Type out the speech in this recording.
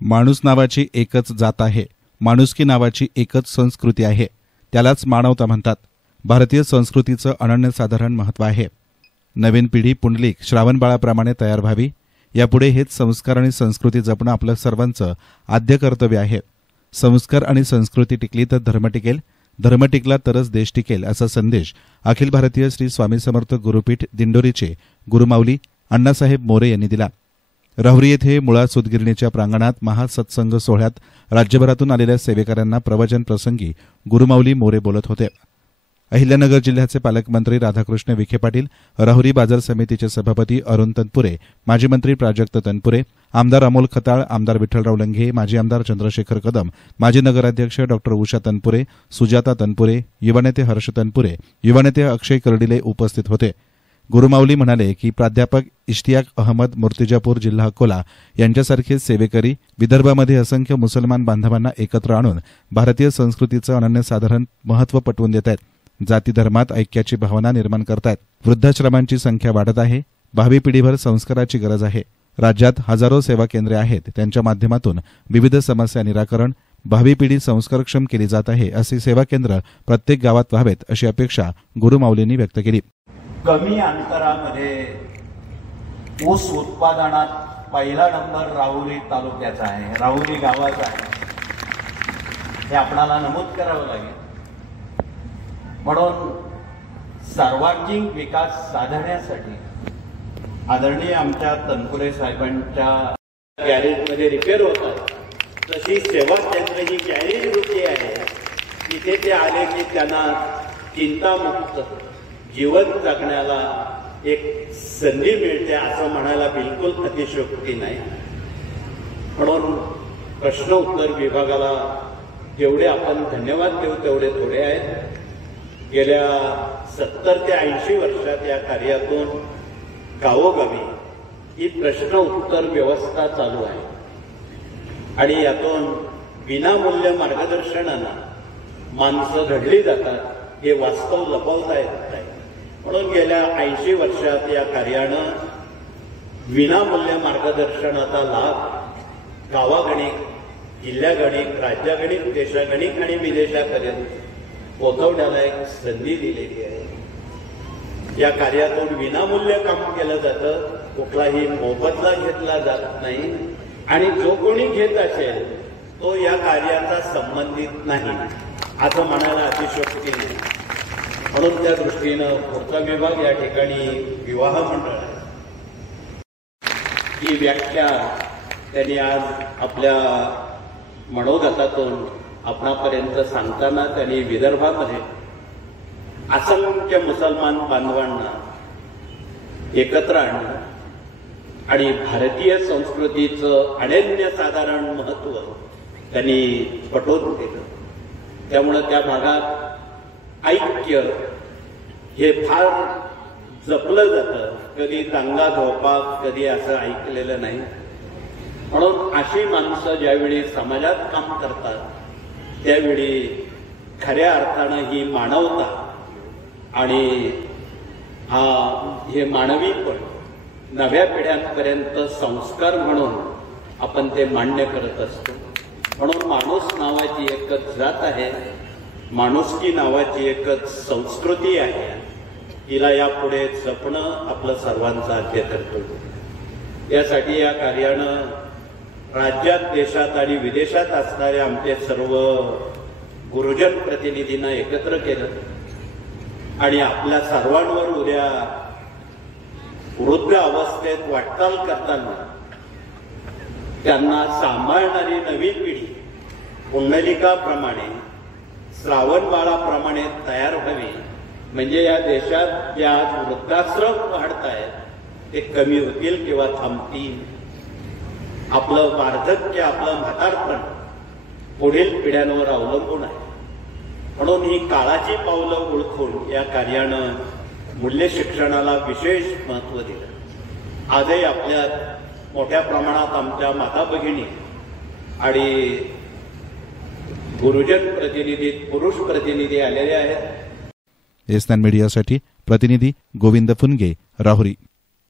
माणूस नावाची एकच जात आहे, माणुसकी नावाची एकच संस्कृती आहे, त्यालाच मानवता म्हणतात। भारतीय संस्कृतीचं अनन्यसाधारण महत्त्व आहे। नवीन पिढी पुंडलिक श्रावणबाळाप्रमाणे तयार व्हावी, यापुढे हेच संस्कार आणि संस्कृती जपणं आपलं सर्वांचं आद्य कर्तव्य आहे। संस्कार आणि संस्कृती टिकली तर धर्म टिकेल, धर्म टिकला तरच देश टिकेल, असा संदेश अखिल भारतीय श्री स्वामी समर्थ गुरुपीठ दिंडोरीचे गुरुमाऊली अण्णासाहेब मोरे यांनी दिला। राहुरी येथे मुळा सूतगिरणीच्या प्रांगणात महासत्संग सोहळ्यात राज्यभरातून आलेल्या सेवेकऱ्यांना प्रवचन प्रसंगी गुरुमाऊली मोरे बोलत होते। अहिल्यानगर जिल्ह्याचे पालकमंत्री राधाकृष्ण विखे पाटील, राहुरी बाजार समितीचे सभापती अरुण तनपुरे, माजी मंत्री प्राजक्त तनपुरे, आमदार अमोल खताळ, आमदार विठ्ठलराव लंघे, माजी आमदार चंद्रशेखर कदम, माजी नगराध्यक्ष डॉ उषा तनपुरे, सुजाता तनपुरे, युवानेते हर्ष तनपुरे, युवानेते अक्षय कर्डिले उपस्थित होते। गुरुमाऊली म्हणाले की प्राध्यापक इश्तियाक अहमद मूर्तिजापूर जिल्हा अकोला यांच्यासारखे सेवेकरी विदर्भामध्ये असंख्य मुसलमान बांधवांना एकत्र आणून भारतीय संस्कृतीचं अनन्यसाधारण महत्त्व पटवून देत आहेत। जाती धर्मात ऐक्याची भावना निर्माण करतायत। वृद्धाश्रमांची संख्या वाढत आहे। भावी पिढीभर संस्काराची गरज आहे। राज्यात हजारो सेवा केंद्रे आहेत, त्यांच्या माध्यमातून विविध समस्या निराकरण, भावी पिढी संस्कारक्षम केली जात आहे। अशी सेवा केंद्र प्रत्येक गावात व्हावेत अशी अपेक्षा गुरुमाऊलींनी व्यक्त केली। कमी अंतरामध्ये ऊस उत्पादनात पहिला नंबर राहुरी तालुक्याचा आहे, राहुरी गावाचा आहे, हे आपल्याला नमूद करावं लागेल। म्हणून सर्वांगीण विकास साधण्यासाठी आदरणीय आमच्या तनपुरे साहेबांच्या गॅरेजमध्ये रिपेअर होतात तशी सेवा केंद्र ही गॅरेज रूपी आहे। तिथे ते आले की त्यांना चिंतामुक्त जीवन जगण्याला एक संधी मिळते असं म्हणायला बिलकुल अतिशयोक्ती नाही। म्हणून प्रश्न उत्तर विभागाला जेवढे आपण धन्यवाद देऊ तेवढे थोडे आहेत। गेल्या 70 ते 80 वर्षात या कार्यातून गावोगावी ही प्रश्न उत्तर व्यवस्था चालू आहे आणि यातून विनामूल्य मार्गदर्शनानं माणसं घडली जातात, हे वास्तव लपवता येत नाही। म्हणून गेल्या 80 वर्षात या कार्यानं विनामूल्य मार्गदर्शनाचा लाभ गावागणिक, जिल्ह्यागणिक, राज्यागणिक, देशागणिक आणि विदेशापर्यंत पोहोचवण्याला एक संधी दिलेली आहे। या कार्यातून विनामूल्य काम केलं जातं, कुठलाही मोबदला घेतला जात नाही आणि जो कोणी घेत असेल तो या कार्याचा संबंधित नाही असं म्हणायला अतिशयोक्ती नाही। म्हणून त्या दृष्टीनं पुढचा विभाग या ठिकाणी विवाह मंडळ ही व्याख्या त्यांनी आज आपल्या मनोगतातून आपणापर्यंत सांगताना त्यांनी विदर्भामध्ये असंख्य मुसलमान बांधवांना एकत्र आणलं आणि भारतीय संस्कृतीचं अनन्यसाधारण महत्त्व त्यांनी पटवून दिलं। त्यामुळे त्या भागात ऐक्य हे फार जपलं जातं, कधी दंगा धोपा कधी असं ऐकलेलं नाही। म्हणून अशी माणसं ज्यावेळी समाजात काम करतात त्यावेळी खऱ्या अर्थानं ही मानवता आणि हे मानवीपण नव्या पिढ्यांपर्यंत संस्कार म्हणून आपण ते मान्य करत असतो। म्हणून माणूस नावाची एकच जात आहे, माणुसकी नावाची एकच संस्कृती आहे, तिला यापुढे जपणं आपलं सर्वांचं आद्य कर्तव्य। यासाठी या कार्यानं राज्यात, देशात आणि विदेशात असणारे आमचे सर्व गुरुजन प्रतिनिधींना एकत्र केलं आणि आपल्या सर्वांवर उद्या वृद्ध अवस्थेत वाटचाल करताना त्यांना सांभाळणारी नवी पिढी पुंडलिकाप्रमाणे, श्रावणबाळाप्रमाणे तयार व्हावी, म्हणजे या देशात ज्या आज वृद्धाश्रम वाढतायत ते कमी होतील किंवा थांबतील। आपलं वार्धक्य, आपलं म्हातारपण पुढील पिढ्यांवर अवलंबून आहे। म्हणून ही काळाची पावलं ओळखून या कार्यानं मूल्य शिक्षणाला विशेष महत्त्व दिलं। आजही आपल्यात मोठ्या प्रमाणात आमच्या माता भगिनी आणि गुरुजन प्रतिनिधी, पुरुष प्रतिनिधी आलेले आहेत। एसएन मीडियासाठी प्रतिनिधी गोविंद फुनगे, राहुरी।